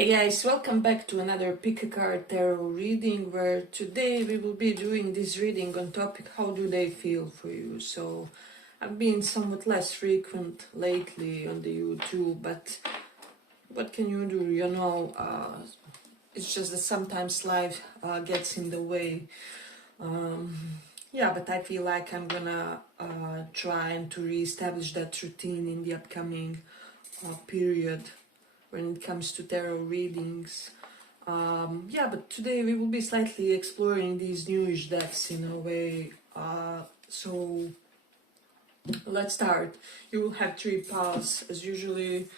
Hey guys, welcome back to another pick a card tarot reading, where today we will be doing this reading on topic how do they feel for you. So I've been somewhat less frequent lately on the YouTube, but what can you do, it's just that sometimes life gets in the way. Yeah, but I feel like I'm gonna try and to re-establish that routine in the upcoming period when it comes to tarot readings. Yeah, but today we will be slightly exploring these newish depths in a way. So let's start. You will have three paths as usually.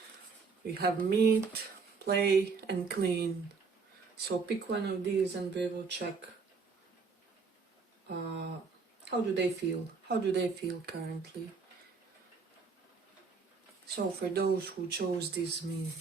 We have meet, play, and clean. So pick one of these and we will check how do they feel. How do they feel currently? So for those who chose this meet.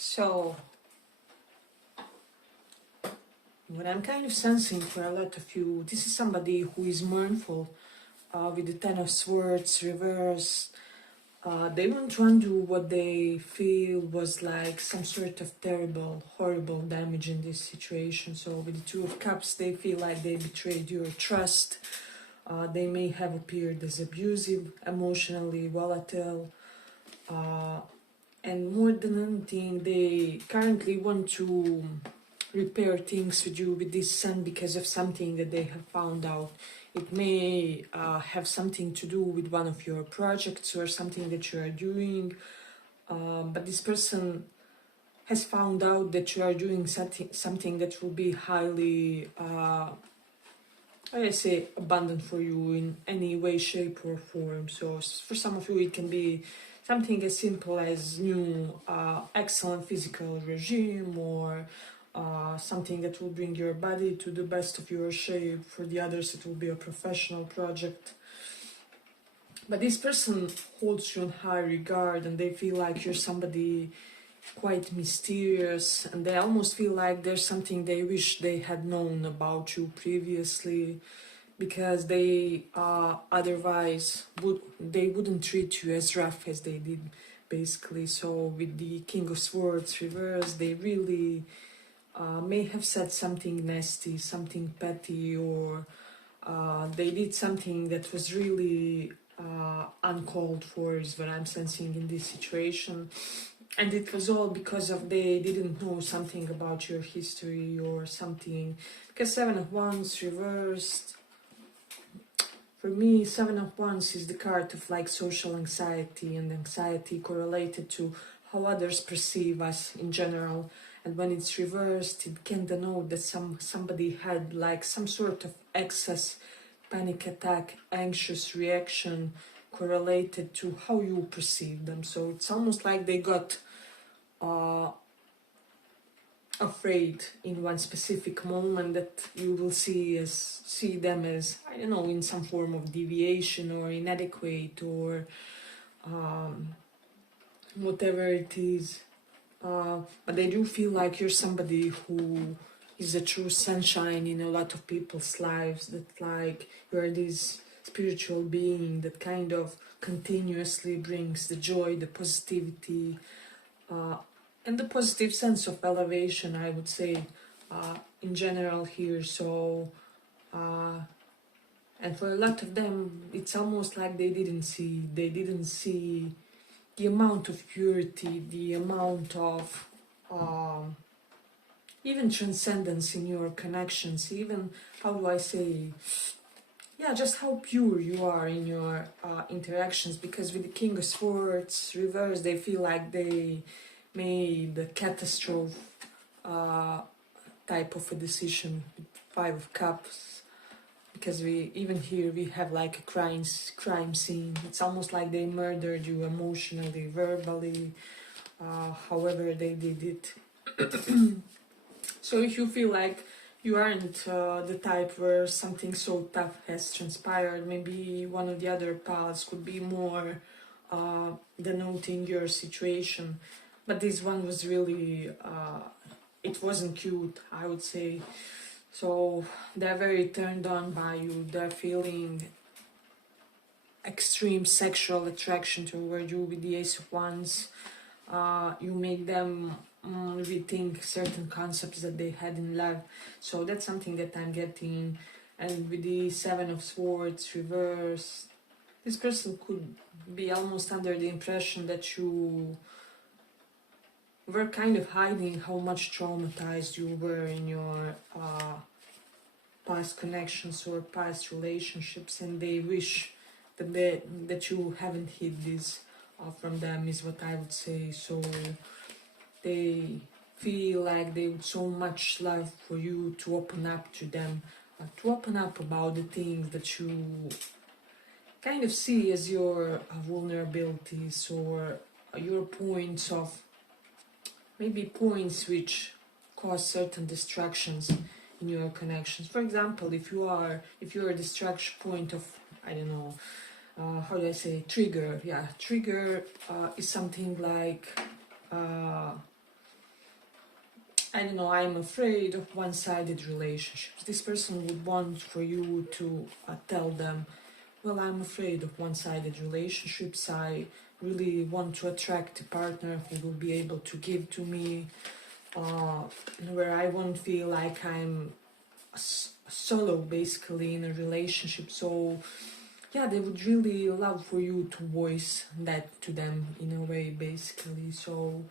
So, what I'm kind of sensing for a lot of you, this is somebody who is mournful with the Ten of Swords reversed. They want to undo what they feel was like some sort of terrible, horrible damage in this situation. So with the Two of Cups, they feel like they betrayed your trust. They may have appeared as abusive, emotionally volatile. And more than anything, they currently want to repair things with you with this Sun because of something that they have found out. It may have something to do with one of your projects or something that you are doing, but this person has found out that you are doing something that will be highly, I say, abundant for you in any way, shape or form. So for some of you it can be something as simple as new excellent physical regime, or something that will bring your body to the best of your shape. For the others it will be a professional project. But this person holds you in high regard and they feel like you're somebody quite mysterious, and they almost feel like there's something they wish they had known about you previously, because they otherwise wouldn't treat you as rough as they did, basically. So with the King of Swords reversed, they really may have said something nasty, something petty, or they did something that was really uncalled for, is what I'm sensing in this situation. And it was all because of they didn't know something about your history or something. Because Seven of Wands reversed, for me, Seven of Wands is the card of like social anxiety, and anxiety correlated to how others perceive us in general. And when it's reversed, it can denote that somebody had like some sort of excess panic attack, anxious reaction correlated to how you perceive them. So it's almost like they got afraid in one specific moment that you will see them as, I don't know, in some form of deviation or inadequate or whatever it is. But they do feel like you're somebody who is a true sunshine in a lot of people's lives, that like you're this spiritual being that kind of continuously brings the joy, the positivity, and the positive sense of elevation, I would say, in general here. So, and for a lot of them, it's almost like they didn't see the amount of purity, the amount of even transcendence in your connections, even, how do I say, yeah, just how pure you are in your interactions, because with the King of Swords reverse, they feel like they made the catastrophe uh, type of a decision with Five of Cups, because we even here we have like a crime scene. It's almost like they murdered you emotionally, verbally, however they did it. So if you feel like you aren't the type where something so tough has transpired, maybe one of the other paths could be more denoting your situation. But this one was really, it wasn't cute, I would say. So they're very turned on by you, they're feeling extreme sexual attraction toward you with the Ace of Wands. You make them rethink certain concepts that they had in love. So that's something that I'm getting. And with the Seven of Swords reverse, this person could be almost under the impression that you were kind of hiding how much traumatized you were in your past connections or past relationships, and they wish that you haven't hid this from them, is what I would say. So they feel like they would so much love for you to open up to them, to open up about the things that you kind of see as your vulnerabilities or your points of, maybe points which cause certain distractions in your connections. For example, if you're a distraction point of, I don't know, how do I say, trigger. Yeah, trigger is something like, I don't know, I'm afraid of one-sided relationships. This person would want for you to tell them, well, I'm afraid of one-sided relationships. I really want to attract a partner who will be able to give to me, where I won't feel like I'm solo basically in a relationship. So yeah, they would really love for you to voice that to them in a way basically. So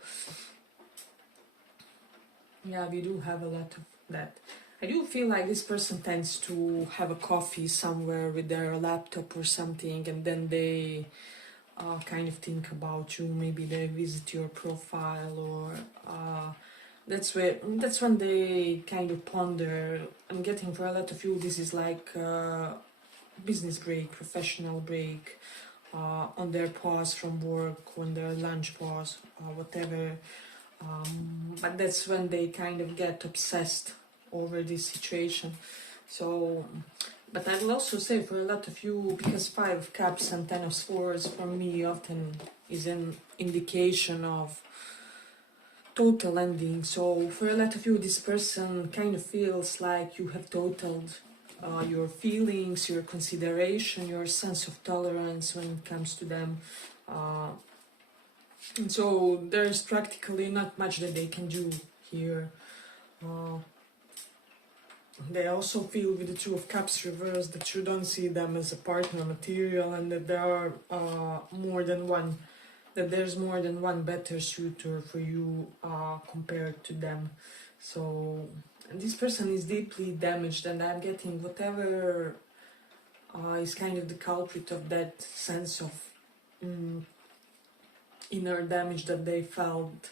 yeah, we do have a lot of that. I do feel like this person tends to have a coffee somewhere with their laptop or something, and then they kind of think about you. Maybe they visit your profile, or that's when they kind of ponder. I'm getting for a lot of you, this is like business break, professional break, on their pause from work, on their lunch pause, whatever. But that's when they kind of get obsessed over this situation. So, but I will also say for a lot of you, because Five of Cups and Ten of Swords for me often is an indication of total ending. So for a lot of you, this person kind of feels like you have totaled your feelings, your consideration, your sense of tolerance when it comes to them. And so there's practically not much that they can do here. They also feel with the Two of Cups reversed that you don't see them as a partner material, and that there are there's more than one better suitor for you compared to them. So this person is deeply damaged, and I'm getting whatever is kind of the culprit of that sense of inner damage that they felt,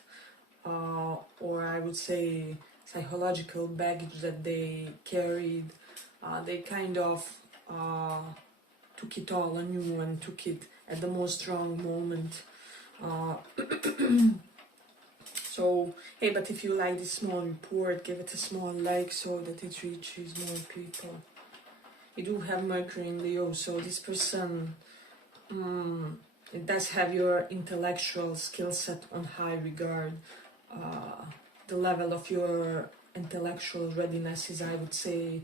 or I would say psychological baggage that they carried. They kind of took it all on you and took it at the most wrong moment. So, hey, but if you like this small report, give it a small like so that it reaches more people. You do have Mercury in Leo, so this person it does have your intellectual skill set on high regard. The level of your intellectual readiness is, I would say,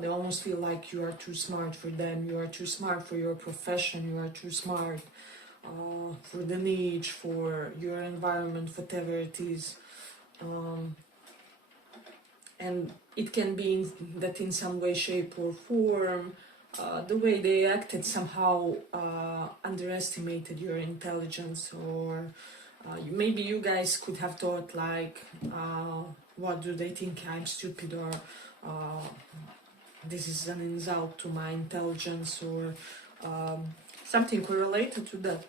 they almost feel like you are too smart for them, you are too smart for your profession, you are too smart for the niche, for your environment, whatever it is. And it can be that in some way, shape or form, the way they acted somehow underestimated your intelligence, or maybe you guys could have thought like, what do they think, I'm stupid, or this is an insult to my intelligence, or something correlated to that.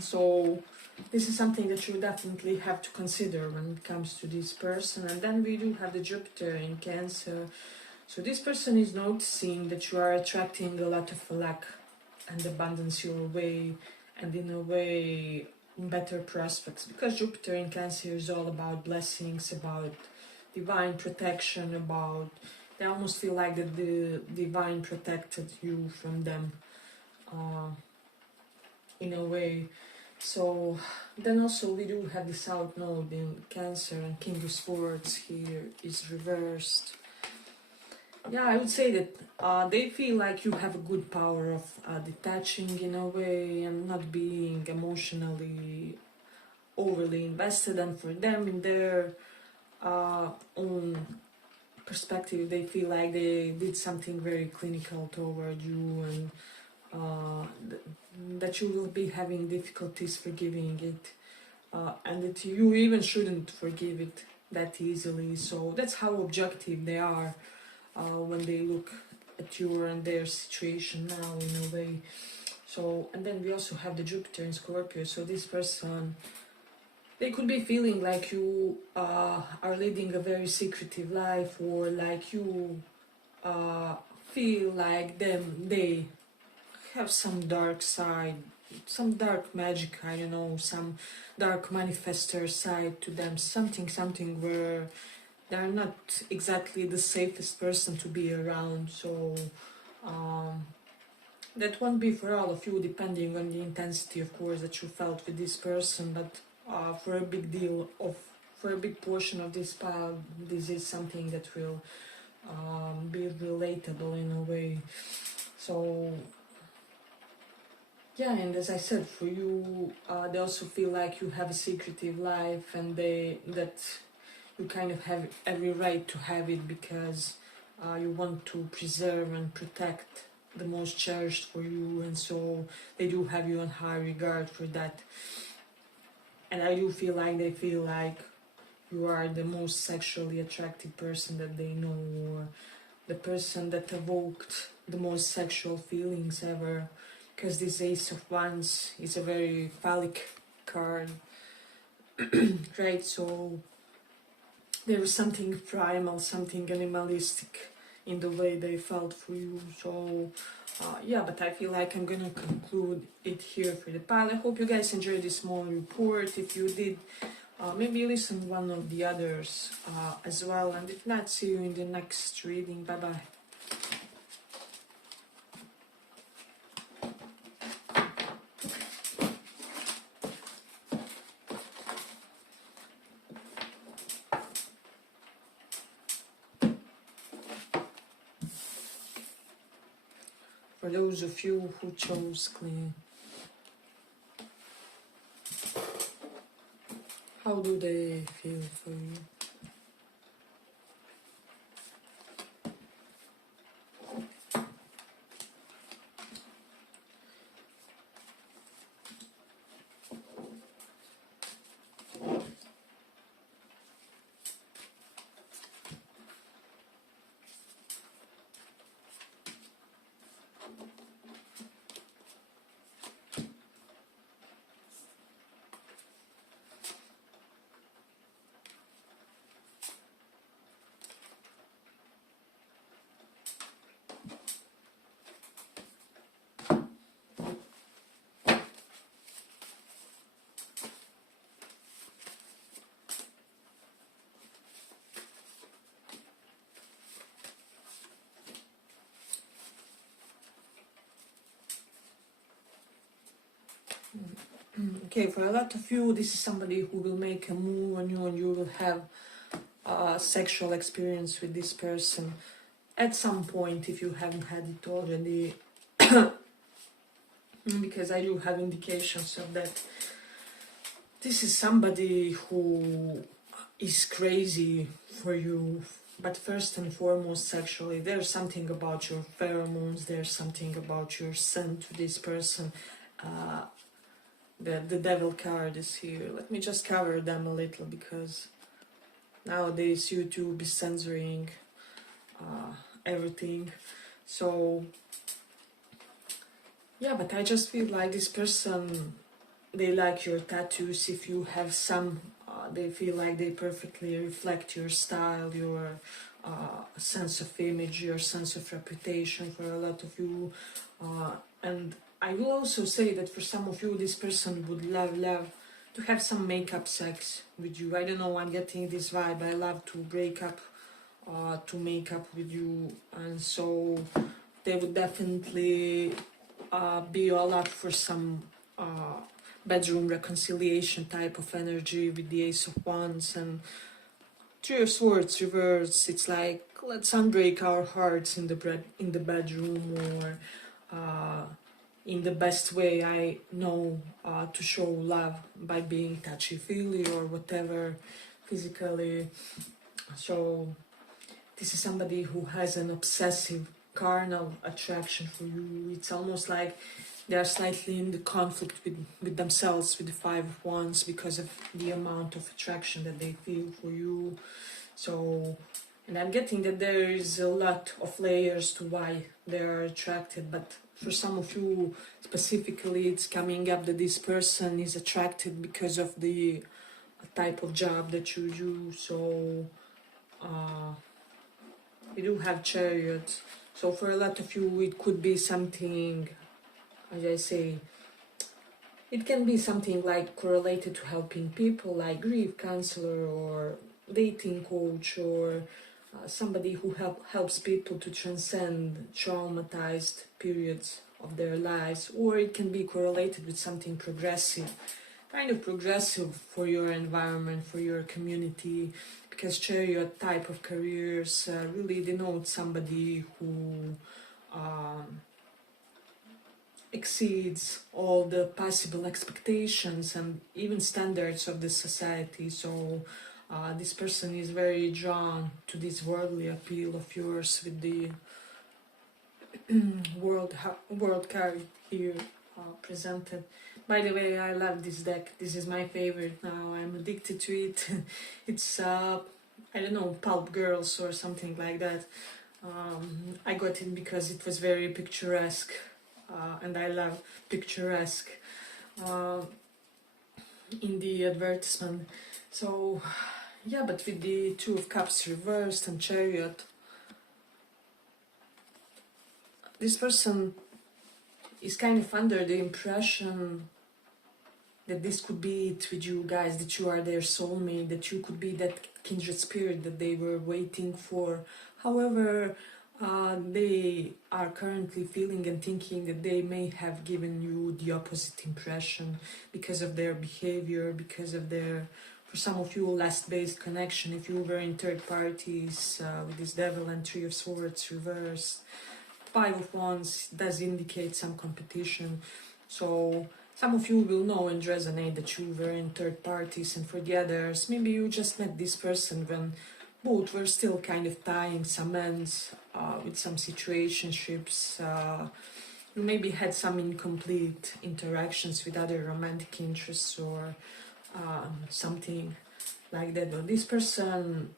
So this is something that you definitely have to consider when it comes to this person. And then we do have the Jupiter in Cancer. So this person is noticing that you are attracting a lot of luck and abundance your way, and in a way better prospects, because Jupiter in Cancer is all about blessings, about divine protection, about, they almost feel like that the divine protected you from them in a way. So then also we do have the South Node in Cancer, and King of Swords here is reversed. Yeah, I would say that they feel like you have a good power of detaching in a way and not being emotionally overly invested, and for them in their own perspective they feel like they did something very clinical toward you, and that you will be having difficulties forgiving it, and that you even shouldn't forgive it that easily. So that's how objective they are when they look at you and their situation now in a way. So, and then we also have the Jupiter in Scorpio. So this person, they could be feeling like you are leading a very secretive life, or like you feel like they have some dark side, some dark magic, I don't know, some dark manifester side to them, something where they're not exactly the safest person to be around. So that won't be for all of you, depending on the intensity, of course, that you felt with this person. But for a big deal of, for a big portion of this pile, this is something that will be relatable in a way. So yeah, and as I said, for you, they also feel like you have a secretive life, and that you kind of have every right to have it, because you want to preserve and protect the most cherished for you, and so they do have you in high regard for that. And I do feel like they feel like you are the most sexually attractive person that they know, or the person that evoked the most sexual feelings ever, because this Ace of Wands is a very phallic card, right? So there was something primal, something animalistic in the way they felt for you. So yeah, but I feel like I'm gonna conclude it here for the pile. I hope you guys enjoyed this small report. If you did, maybe listen to one of the others as well. And if not, see you in the next reading. Bye bye. For those of you who chose clean, how do they feel for you? Okay, for a lot of you, this is somebody who will make a move on you, and you will have a sexual experience with this person at some point if you haven't had it already. Because I do have indications of that. This is somebody who is crazy for you, but first and foremost sexually. There's something about your pheromones, there's something about your scent to this person. The devil card is here. Let me just cover them a little, because nowadays YouTube is censoring everything. So yeah, but I just feel like this person, they like your tattoos. If you have some, they feel like they perfectly reflect your style, your sense of image, your sense of reputation for a lot of you. And I will also say that for some of you, this person would love to have some makeup sex with you. I don't know, I'm getting this vibe. I love to break up, to make up with you, and so they would definitely be all up for some bedroom reconciliation type of energy with the Ace of Wands and Three of Swords reverse. It's like, let's unbreak our hearts in the bedroom, or in the best way I know to show love, by being touchy-feely or whatever, physically. So this is somebody who has an obsessive carnal attraction for you. It's almost like they are slightly in the conflict with themselves, with the Five of Wands, because of the amount of attraction that they feel for you. So, and I'm getting that there is a lot of layers to why they are attracted, but for some of you specifically, it's coming up that this person is attracted because of the type of job that you do. So we do have Chariot. So for a lot of you, it could be something, as I say, it can be something like correlated to helping people, like grief counselor or dating coach, or somebody who helps people to transcend traumatized periods of their lives. Or it can be correlated with something progressive, kind of progressive for your environment, for your community, because Chariot type of careers really denote somebody who exceeds all the possible expectations and even standards of the society. So this person is very drawn to this worldly appeal of yours with the world card here presented. By the way, I love this deck. This is my favorite now. I'm addicted to it. It's I don't know, Pulp Girls or something like that. I got it because it was very picturesque, and I love picturesque in the advertisement. So yeah, but with the Two of Cups reversed and Chariot, this person is kind of under the impression that this could be it with you guys, that you are their soulmate, that you could be that kindred spirit that they were waiting for. However, they are currently feeling and thinking that they may have given you the opposite impression because of their behavior, because of their, for some of you, lust-based connection. If you were in third parties with this Devil and Three of Swords reversed, Five of Wands does indicate some competition. So some of you will know and resonate that you were in third parties, and for the others, maybe you just met this person when both were still kind of tying some ends with some situationships. You maybe had some incomplete interactions with other romantic interests or something like that. But this person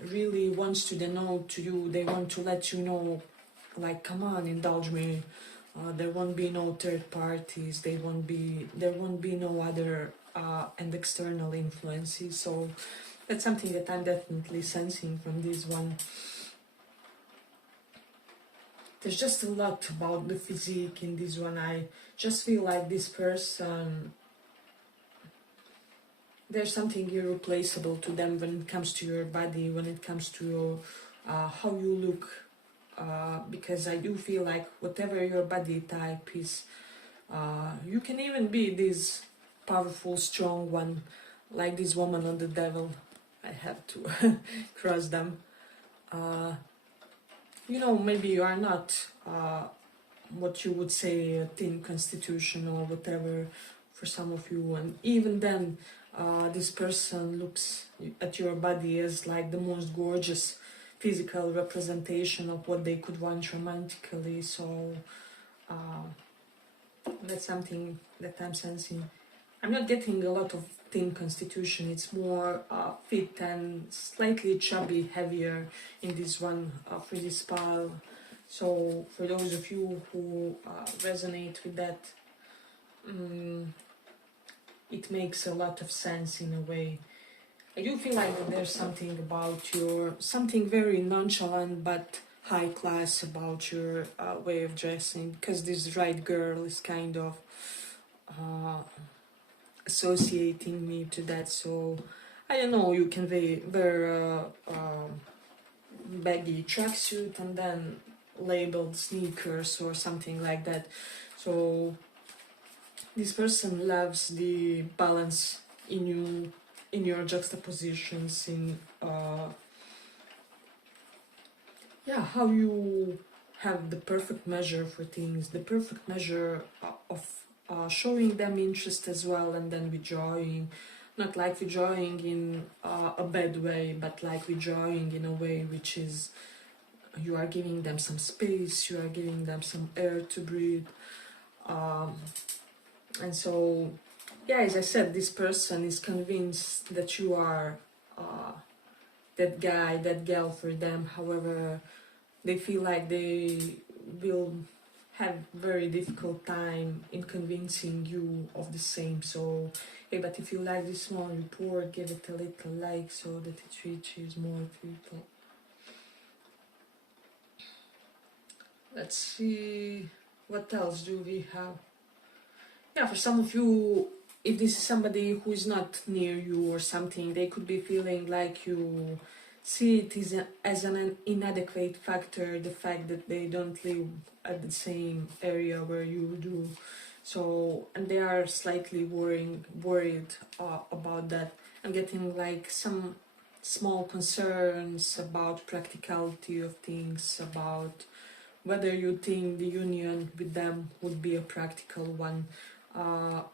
really wants to denote to you, they want to let you know, like, come on, indulge me. There won't be no third parties. There won't be no other and external influences. So that's something that I'm definitely sensing from this one. There's just a lot about the physique in this one. I just feel like this person, there's something irreplaceable to them when it comes to your body, when it comes to your, how you look. Because I do feel like whatever your body type is, you can even be this powerful, strong one, like this woman on the Devil. I have to cross them. You know, maybe you are not what you would say a thin constitution or whatever for some of you, and even then this person looks at your body as like the most gorgeous physical representation of what they could want romantically. So that's something that I'm sensing. I'm not getting a lot of thin constitution. It's more fit and slightly chubby, heavier in this one for this pile. So for those of you who resonate with that, it makes a lot of sense in a way. I do feel like that there's something about something very nonchalant but high class about your way of dressing, because this right girl is kind of associating me to that. So I don't know, you can wear a baggy tracksuit and then labeled sneakers or something like that. So this person loves the balance in you, in your juxtapositions, in how you have the perfect measure for things, the perfect measure of showing them interest as well, and then withdrawing, not like withdrawing in a bad way, but like withdrawing in a way which is you are giving them some space, you are giving them some air to breathe. And so, yeah, as I said, this person is convinced that you are that guy, that gal for them. However, they feel like they will have very difficult time in convincing you of the same. So, hey, but if you like this small report, give it a little like so that it reaches more people. Let's see, what else do we have? Yeah, for some of you, if this is somebody who is not near you or something, they could be feeling like you see it as an inadequate factor, the fact that they don't live at the same area where you do. So, and they are slightly worried about that. I'm getting like some small concerns about practicality of things, about whether you think the union with them would be a practical one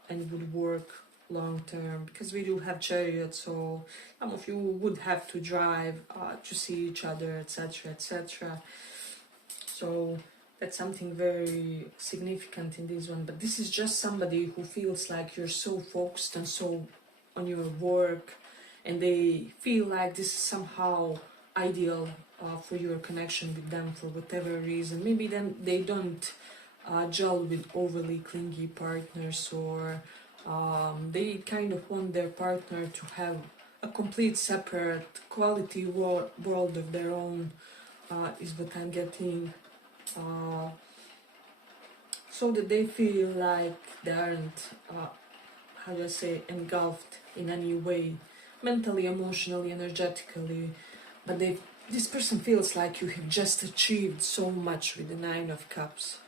and would work long term, because we do have chariots, so some of you would have to drive to see each other, etc., etc. So that's something very significant in this one. But this is just somebody who feels like you're so focused and so on your work, and they feel like this is somehow ideal for your connection with them for whatever reason. Maybe then they don't gel with overly clingy partners, or they kind of want their partner to have a complete separate quality world of their own, is what I'm getting, so that they feel like they aren't, how do I say, engulfed in any way, mentally, emotionally, energetically, but this person feels like you have just achieved so much with the Nine of Cups.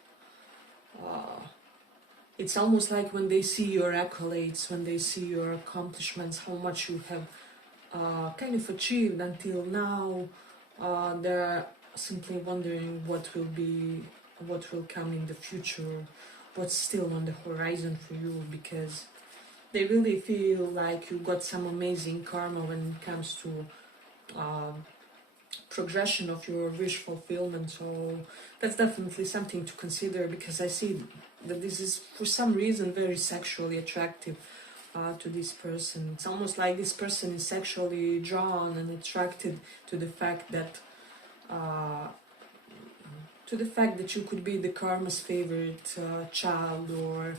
It's almost like when they see your accolades, when they see your accomplishments, how much you have kind of achieved until now, they're simply wondering what will come in the future, what's still on the horizon for you, because they really feel like you got some amazing karma when it comes to progression of your wish fulfillment. So that's definitely something to consider, because I see that this is for some reason very sexually attractive to this person. It's almost like this person is sexually drawn and attracted to the fact that you could be the karma's favorite child, or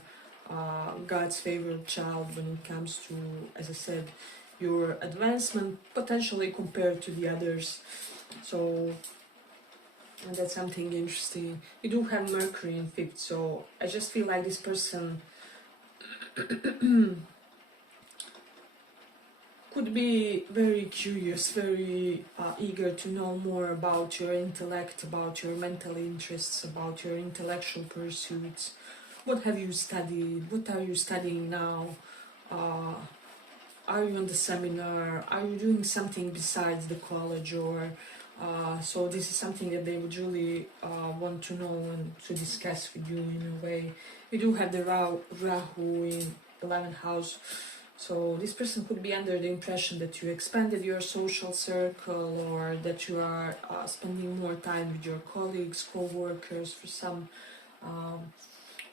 God's favorite child when it comes to, as I said, your advancement potentially compared to the others. So, and that's something interesting. You do have Mercury in 5th, so I just feel like this person could be very curious, very eager to know more about your intellect, about your mental interests, about your intellectual pursuits. What have you studied? What are you studying now? Are you on the seminar? Are you doing something besides the college? Or so this is something that they would really want to know and to discuss with you in a way. We do have the Rahu in 11th house, so this person could be under the impression that you expanded your social circle, or that you are spending more time with your colleagues, co-workers.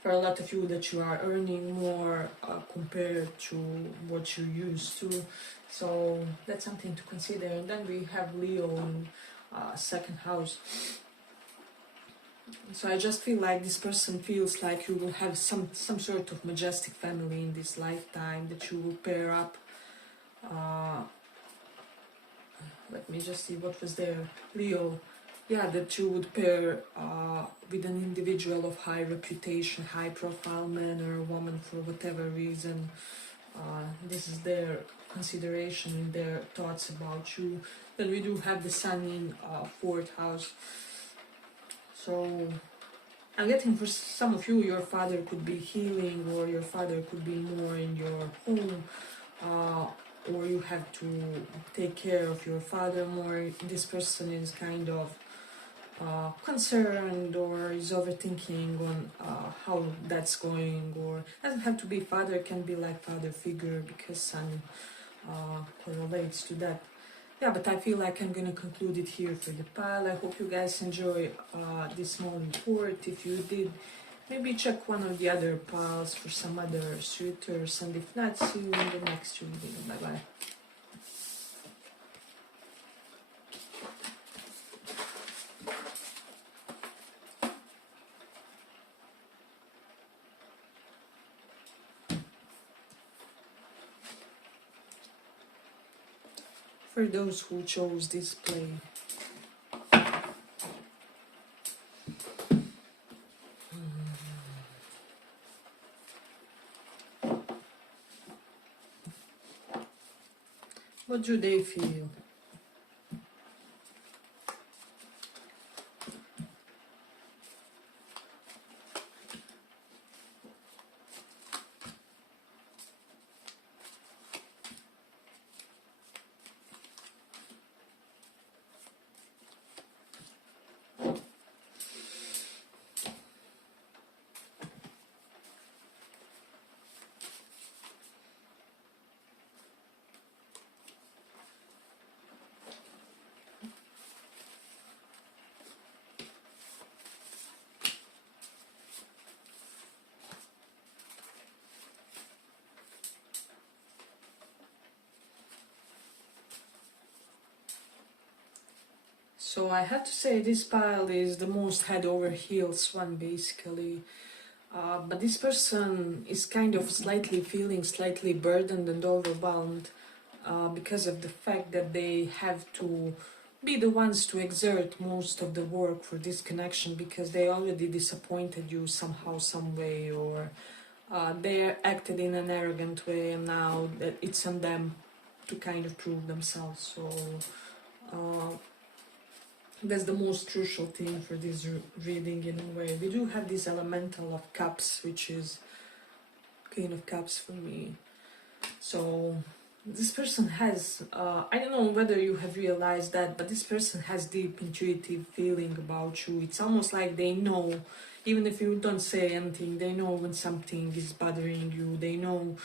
For for a lot of you that you are earning more compared to what you used to. So that's something to consider. And then we have Leo in second house. So I just feel like this person feels like you will have some sort of majestic family in this lifetime, that you will pair up. Let me just see what was there. Leo. Yeah, that you would pair with an individual of high reputation, high profile man or woman for whatever reason. This is their consideration and their thoughts about you. Then we do have the sun in fourth house. So I'm getting for some of you, your father could be healing, or your father could be more in your home, or you have to take care of your father more. This person is kind of concerned or is overthinking on how that's going, or doesn't have to be father, it can be like father figure, because sun correlates to that. Yeah, but I feel like I'm gonna conclude it here for the pile. I hope you guys enjoy this small report. If you did, maybe check one of the other piles for some other suitors, and if not, see you in the next reading. Bye bye. For those who chose this play. What do they feel? So I have to say this pile is the most head over heels one, basically. But this person is kind of feeling slightly burdened and overwhelmed because of the fact that they have to be the ones to exert most of the work for this connection, because they already disappointed you somehow, some way, or they acted in an arrogant way, and now that it's on them to kind of prove themselves. So that's the most crucial thing for this reading in a way. We do have this elemental of cups, which is Queen of Cups for me. So this person has, I don't know whether you have realized that, but this person has deep intuitive feeling about you. It's almost like they know, even if you don't say anything, they know when something is bothering you. They know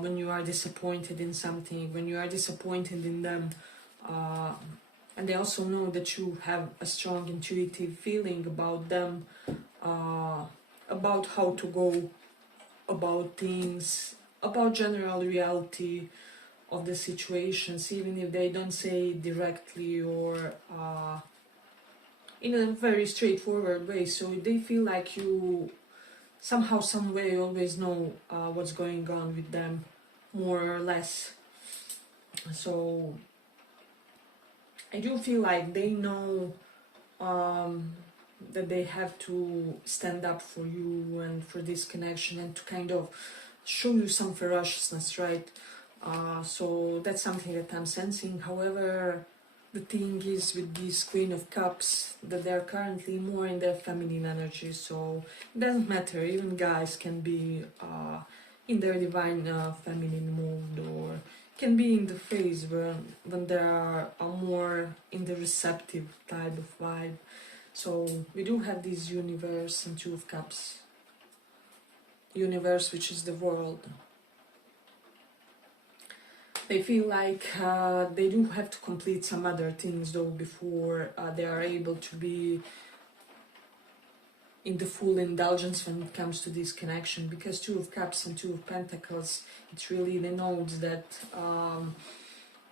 when you are disappointed in something, when you are disappointed in them. And they also know that you have a strong intuitive feeling about them, about how to go about things, about general reality of the situations, even if they don't say it directly or in a very straightforward way. So they feel like you somehow, some way always know what's going on with them, more or less. So I do feel like they know that they have to stand up for you and for this connection, and to kind of show you some ferociousness, right? So that's something that I'm sensing. However, the thing is with this Queen of Cups, that they're currently more in their feminine energy, so it doesn't matter. Even guys can be in their divine feminine mood, or can be in the phase when they are more in the receptive type of vibe. So we do have this universe and Two of Cups. Universe, which is the world. They feel like they do have to complete some other things though before they are able to be in the full indulgence when it comes to this connection, because Two of Cups and Two of Pentacles, it really denotes that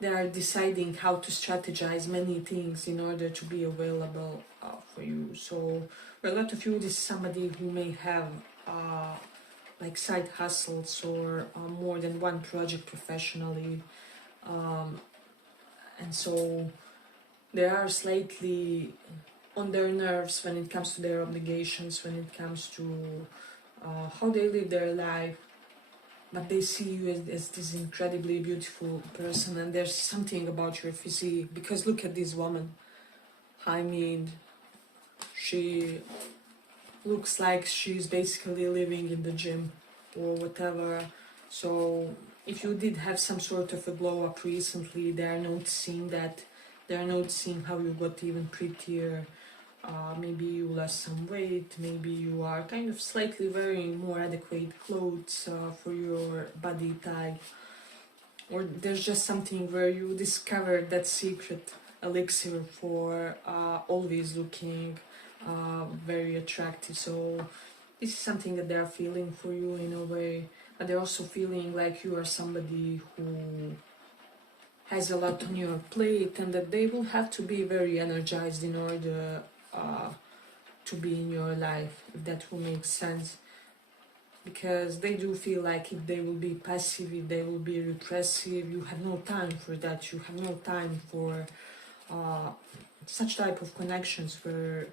they are deciding how to strategize many things in order to be available for you. So for a lot of you, this is somebody who may have like side hustles or more than one project professionally, and so they are slightly on their nerves when it comes to their obligations, when it comes to how they live their life. But they see you as this incredibly beautiful person, and there's something about your physique, because look at this woman. I mean, she looks like she's basically living in the gym or whatever. So if you did have some sort of a glow up recently, they are noticing that. They are noticing how you got even prettier. Maybe you lost some weight, maybe you are kind of slightly wearing more adequate clothes for your body type, or there's just something where you discovered that secret elixir for always looking very attractive. So this is something that they are feeling for you in a way, but they're also feeling like you are somebody who has a lot on your plate, and that they will have to be very energized in order to be in your life, if that will make sense. Because they do feel like if they will be passive, if they will be repressive, you have no time for that. You have no time for such type of connections where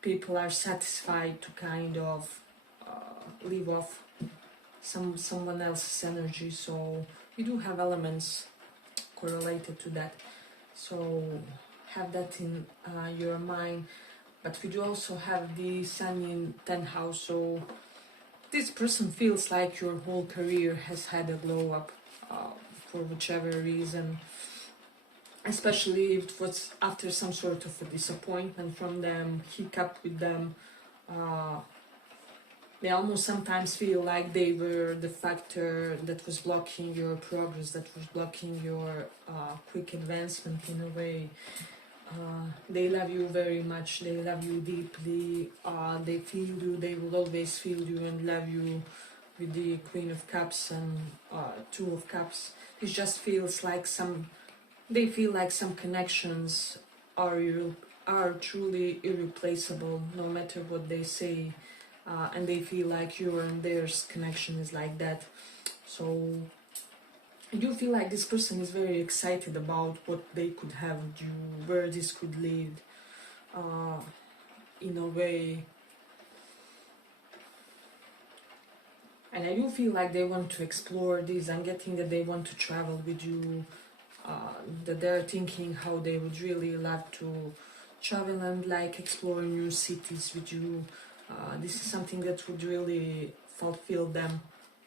people are satisfied to kind of live off someone else's energy. So you do have elements correlated to that. So have that in your mind. But we do also have the Sun in 10th house. So this person feels like your whole career has had a glow up for whichever reason. Especially if it was after some sort of a disappointment from them, hiccup with them. They almost sometimes feel like they were the factor that was blocking your progress, that was blocking your quick advancement in a way. They love you very much, they love you deeply, they feel you, they will always feel you and love you with the Queen of Cups and Two of Cups. It just feels like they feel like some connections are truly irreplaceable, no matter what they say. And they feel like your and theirs connection is like that. So I do feel like this person is very excited about what they could have with you, where this could lead, in a way. And I do feel like they want to explore this. I'm getting that they want to travel with you, that they're thinking how they would really love to travel and like explore new cities with you. This is something that would really fulfill them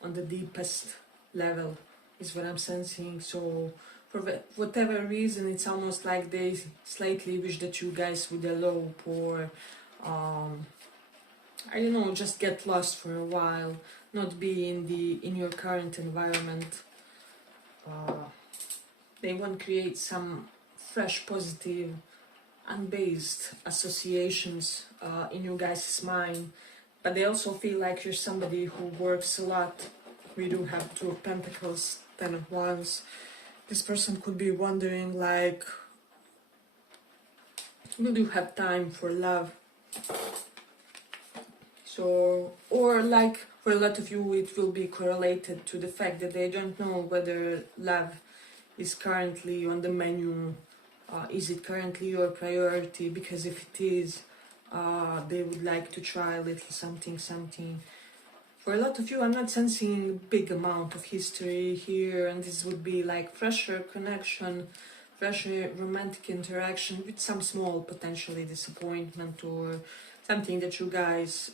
on the deepest level, is what I'm sensing. So for whatever reason, it's almost like they slightly wish that you guys would elope, or I don't know, just get lost for a while, not be in your current environment. They want to create some fresh, positive, unbased associations in you guys' mind, but they also feel like you're somebody who works a lot. We do have Two of Pentacles, 10 of Wands. This person could be wondering like, will you have time for love? So, or like for a lot of you, it will be correlated to the fact that they don't know whether love is currently on the menu. Is it currently your priority? Because if it is, they would like to try a little something. For a lot of you, I'm not sensing a big amount of history here, and this would be like fresher connection, fresher romantic interaction with some small potentially disappointment, or something that you guys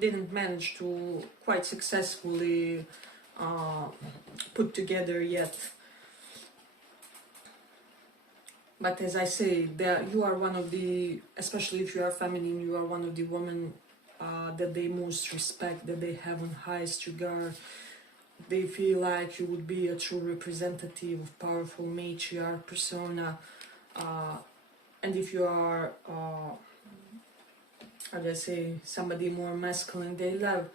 didn't manage to quite successfully put together yet. But as I say, you are one of the, especially if you are feminine, you are one of the women that they most respect, that they have on highest regard. They feel like you would be a true representative of powerful matriarch persona. And if you are how do I say, somebody more masculine. They love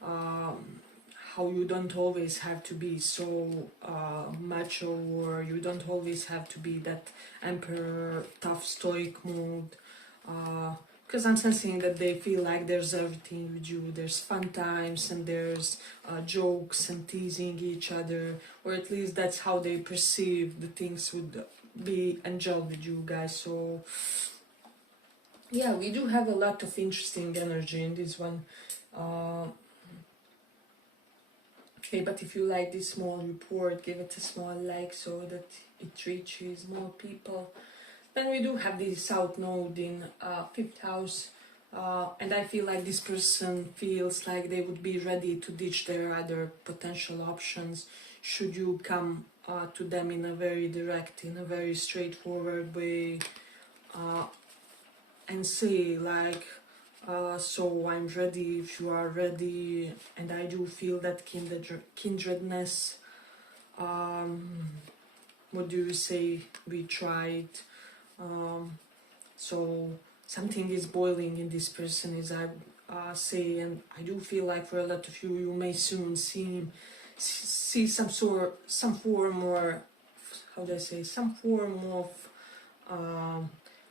how you don't always have to be so macho, or you don't always have to be that emperor, tough, stoic mode. Because I'm sensing that they feel like there's everything with you. There's fun times, and there's jokes and teasing each other, or at least that's how they perceive the things would be enjoyed with you guys. So yeah, we do have a lot of interesting energy in this one. Okay, but if you like this small report, give it a small like so that it reaches more people. Then we do have the South Node in 5th house, and I feel like this person feels like they would be ready to ditch their other potential options should you come to them in a very direct, in a very straightforward way, and say like, so I'm ready if you are ready. And I do feel that kindredness. What do you say? We tried. So something is boiling in this person, as I say, and I do feel like for a lot of you, you may soon see some form, or how do I say, some form of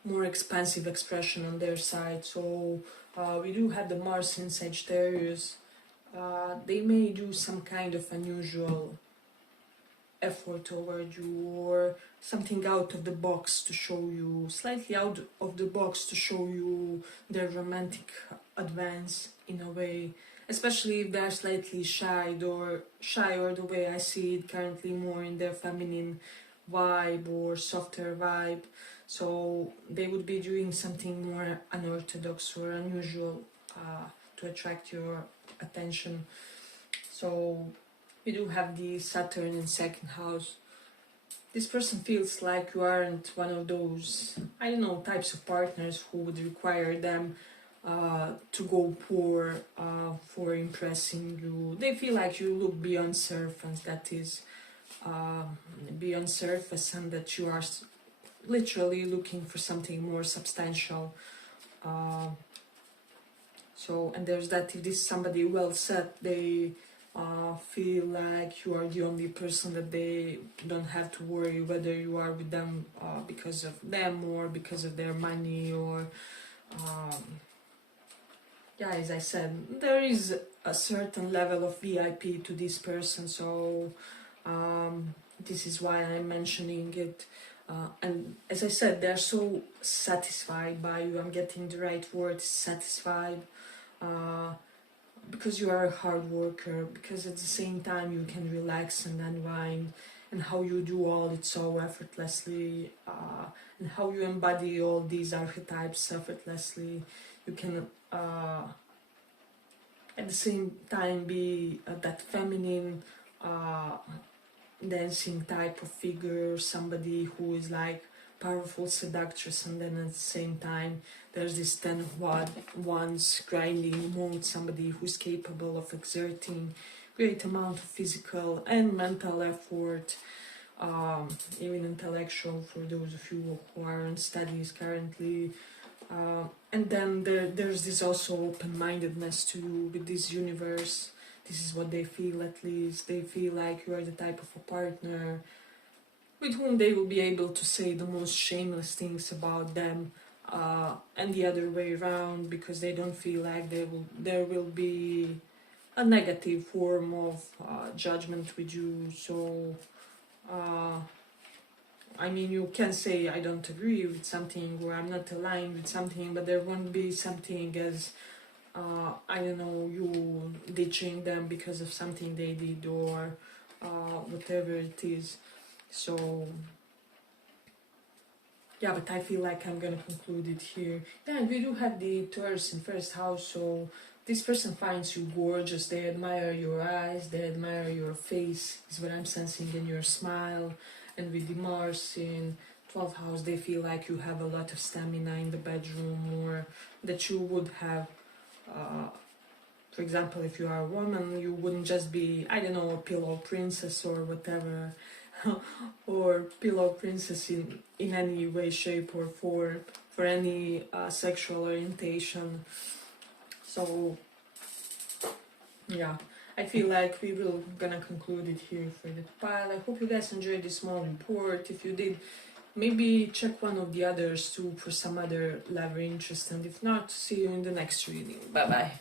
more expansive expression on their side. So we do have the Mars in Sagittarius. They may do some kind of unusual effort toward you, or something out of the box to show you, slightly out of the box to show you their romantic advance in a way, especially if they're slightly shy, or the way I see it currently more in their feminine vibe or softer vibe. So they would be doing something more unorthodox or unusual to attract your attention. So we do have the Saturn in 2nd house. This person feels like you aren't one of those, I don't know, types of partners who would require them to go poor for impressing you. They feel like you look beyond surface, that is, beyond surface, and that you are literally looking for something more substantial. So, and there's that, if this is somebody well set, they feel like you are the only person, that they don't have to worry whether you are with them because of them, or because of their money, or yeah, as I said, there is a certain level of VIP to this person. So this is why I'm mentioning it. And as I said, they're so satisfied by you. I'm getting the right word, satisfied. Because you are a hard worker, because at the same time you can relax and unwind, and how you do all it so effortlessly, and how you embody all these archetypes effortlessly. You can at the same time be that feminine dancing type of figure, somebody who is like powerful seductress, and then at the same time there's this 10 of wands grinding mode, somebody who's capable of exerting great amount of physical and mental effort, even intellectual for those of you who are in studies currently. And then there's this also open-mindedness to you with this universe. This is what they feel, at least. They feel like you are the type of a partner with whom they will be able to say the most shameless things about them, and the other way around, because they don't feel like there will be a negative form of judgment with you. So I mean, you can say I don't agree with something, or I'm not aligned with something, but there won't be something as I don't know, you ditching them because of something they did, or whatever it is. So yeah, but I feel like I'm gonna conclude it here. Yeah, and we do have the Taurus in 1st house. So this person finds you gorgeous. They admire your eyes, they admire your face, is what I'm sensing, in your smile. And with the Mars in 12th house, they feel like you have a lot of stamina in the bedroom, or that you would have, for example, if you are a woman, you wouldn't just be, I don't know, a pillow princess or whatever, or pillow princess in any way, shape or form. for any sexual orientation. So yeah, I feel like we will gonna conclude it here for the pile. I hope you guys enjoyed this small report. If you did, maybe check one of the others too for some other level interest, and if not, see you in the next reading. Bye bye.